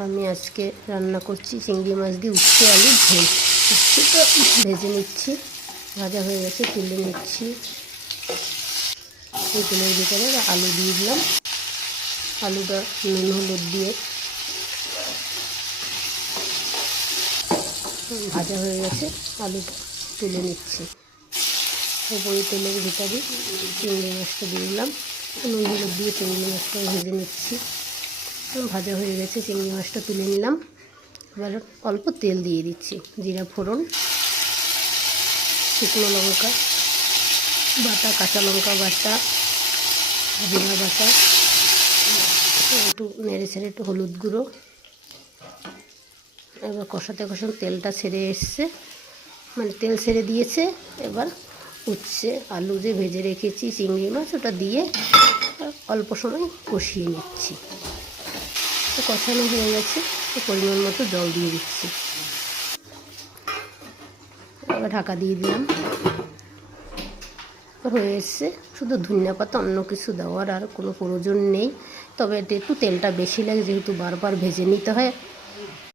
আমি আজকে রান্না করছি চিংড়ি মাছ দিয়ে উচ্ছে আলু ঝোল। উচ্ছেটা ভেজে নিচ্ছি, ভাজা হয়ে গেছে, তুলে নিচ্ছি। এই তেলের ভিতরে আলু দিয়ে দিলাম, আলুটা নুন হলুদ দিয়ে ভাজা হয়ে গেছে, আলুটা তুলে নিচ্ছি। ওপরে তেলের ভিতরে চিংড়ি মাছটা দিয়ে দিলাম, নুন হলুদ দিয়ে চিংড়ি মাছটা ভেজে নিচ্ছি। ভাজা হয়ে গেছে, চিংড়ি মাছটা তুলে নিলাম। এবার অল্প তেল দিয়ে দিচ্ছি, জিরা ফোড়ন, শুকনো লঙ্কা বাটা, কাঁচা লঙ্কা বাটা, জিরা বাটা, একটু নেড়ে ছেড়ে একটু হলুদ গুঁড়ো। এবার কষাতে কষাতে তেলটা ছেড়ে এসছে, মানে তেল ছেড়ে দিয়েছে। এবার উচ্ছে আলু যে ভেজে রেখেছি চিংড়ি মাছ ওটা দিয়ে অল্প সময় কষিয়ে নিচ্ছি। কষানো হয়ে গেছে, পরিমাণ মতো জল দিয়ে দিচ্ছি। এবার ঢাকা দিয়ে দিলাম, হয়ে এসছে। শুধু ধনিয়া পাতা, অন্য কিছু দেওয়ার আর কোনো প্রয়োজন নেই। তবে একটু তেলটা বেশি লাগে, যেহেতু বারবার ভেজে নিতে হয়।